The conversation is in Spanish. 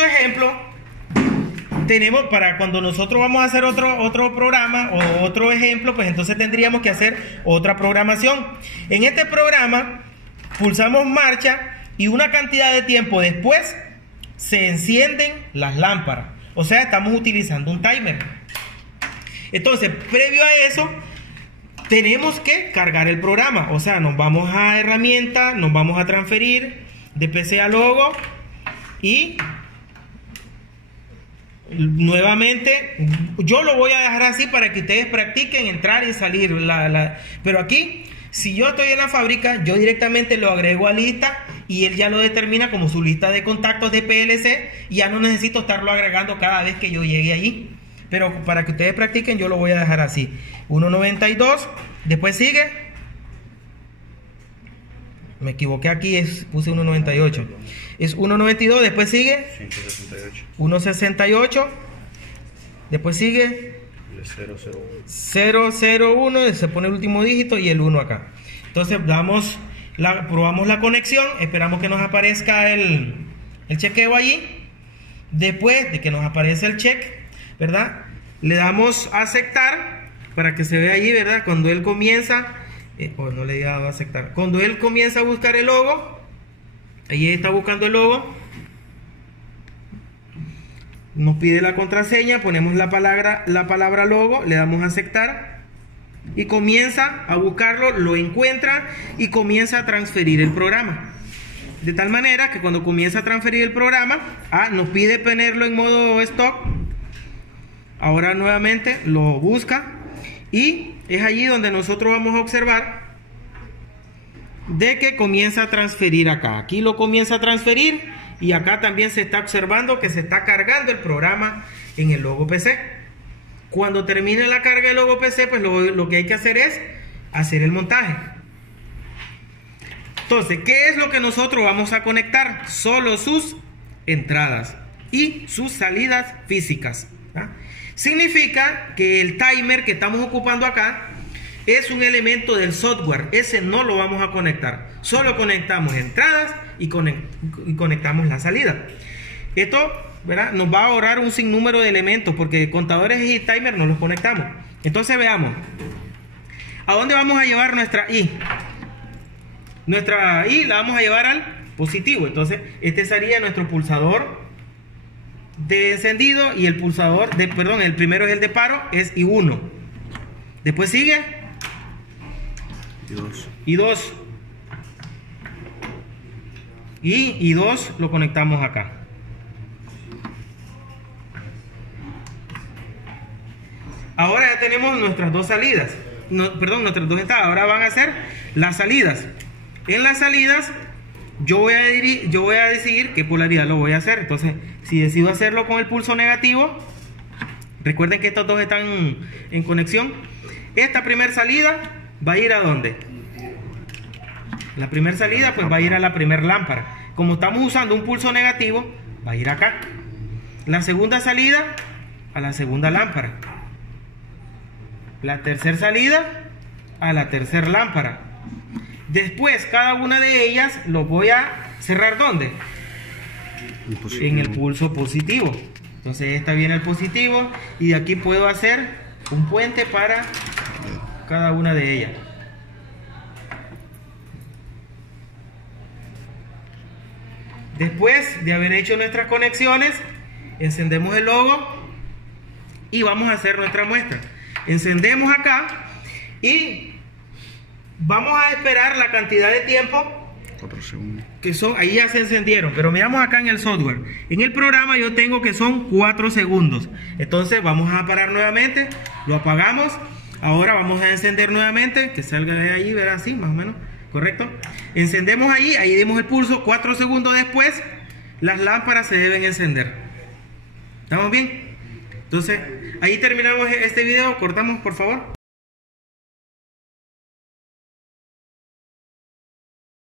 segundo ejemplo tenemos para cuando nosotros vamos a hacer otro programa o otro ejemplo, pues entonces tendríamos que hacer otra programación. En este programa pulsamos marcha y una cantidad de tiempo después se encienden las lámparas. O sea, estamos utilizando un timer. Entonces, previo a eso, tenemos que cargar el programa. O sea, nos vamos a herramienta, nos vamos a transferir de PC a Logo y nuevamente yo lo voy a dejar así para que ustedes practiquen entrar y salir. Pero aquí, si yo estoy en la fábrica, yo directamente lo agrego a lista y él ya lo determina como su lista de contactos de PLC y ya no necesito estarlo agregando cada vez que yo llegue allí. Pero para que ustedes practiquen, yo lo voy a dejar así. 1.92, después sigue. Me equivoqué aquí, puse 1.98. Es 1.92, después sigue 1.68. Después sigue 001, se pone el último dígito y el 1 acá. Entonces probamos la conexión, esperamos que nos aparezca el chequeo allí. Después de que nos aparece el check, ¿verdad? Le damos a aceptar para que se vea allí, ¿verdad? Cuando él comienza, no le he dado a aceptar. Cuando él comienza a buscar el logo, ahí está buscando el logo. Nos pide la contraseña, ponemos la palabra logo, le damos a aceptar y comienza a buscarlo, lo encuentra y comienza a transferir el programa. De tal manera que cuando comienza a transferir el programa, nos pide ponerlo en modo stock. Ahora nuevamente lo busca y es allí donde nosotros vamos a observar de que comienza a transferir acá. Aquí lo comienza a transferir y acá también se está observando que se está cargando el programa en el Logo PC. Cuando termine la carga del Logo PC, pues lo que hay que hacer es hacer el montaje. Entonces, ¿qué es lo que nosotros vamos a conectar? Solo sus entradas y sus salidas físicas. Significa que el timer que estamos ocupando acá es un elemento del software. Ese no lo vamos a conectar. Solo conectamos entradas y conectamos la salida. Esto, ¿verdad?, nos va a ahorrar un sinnúmero de elementos porque contadores y timer no los conectamos. Entonces veamos. ¿A dónde vamos a llevar nuestra I? Nuestra I la vamos a llevar al positivo. Entonces este sería nuestro pulsador de encendido y el pulsador de, perdón, el primero es el de paro, es I1. Después sigue I2. Y I2 lo conectamos acá. Ahora ya tenemos nuestras dos salidas. Nuestras dos entradas. Ahora van a ser las salidas. En las salidas yo voy a decidir qué polaridad lo voy a hacer. Entonces, si decido hacerlo con el pulso negativo, recuerden que estos dos están en conexión. Esta primera salida va a ir ¿a dónde? La primera salida pues va a ir a la primera lámpara. Como estamos usando un pulso negativo, va a ir acá. La segunda salida a la segunda lámpara. La tercera salida a la tercera lámpara. Después cada una de ellas lo voy a cerrar ¿dónde? En el pulso positivo. Entonces esta viene el positivo y de aquí puedo hacer un puente para cada una de ellas. Después de haber hecho nuestras conexiones, encendemos el logo y vamos a hacer nuestra muestra. Encendemos acá y vamos a esperar la cantidad de tiempo 4 segundos. que son, ahí ya se encendieron, pero miramos acá en el software. En el programa yo tengo que son 4 segundos. Entonces vamos a parar nuevamente, lo apagamos. Ahora vamos a encender nuevamente, que salga de ahí, verá así, más o menos, correcto. Encendemos ahí dimos el pulso, 4 segundos después, las lámparas se deben encender. ¿Estamos bien? Entonces, ahí terminamos este video, cortamos por favor.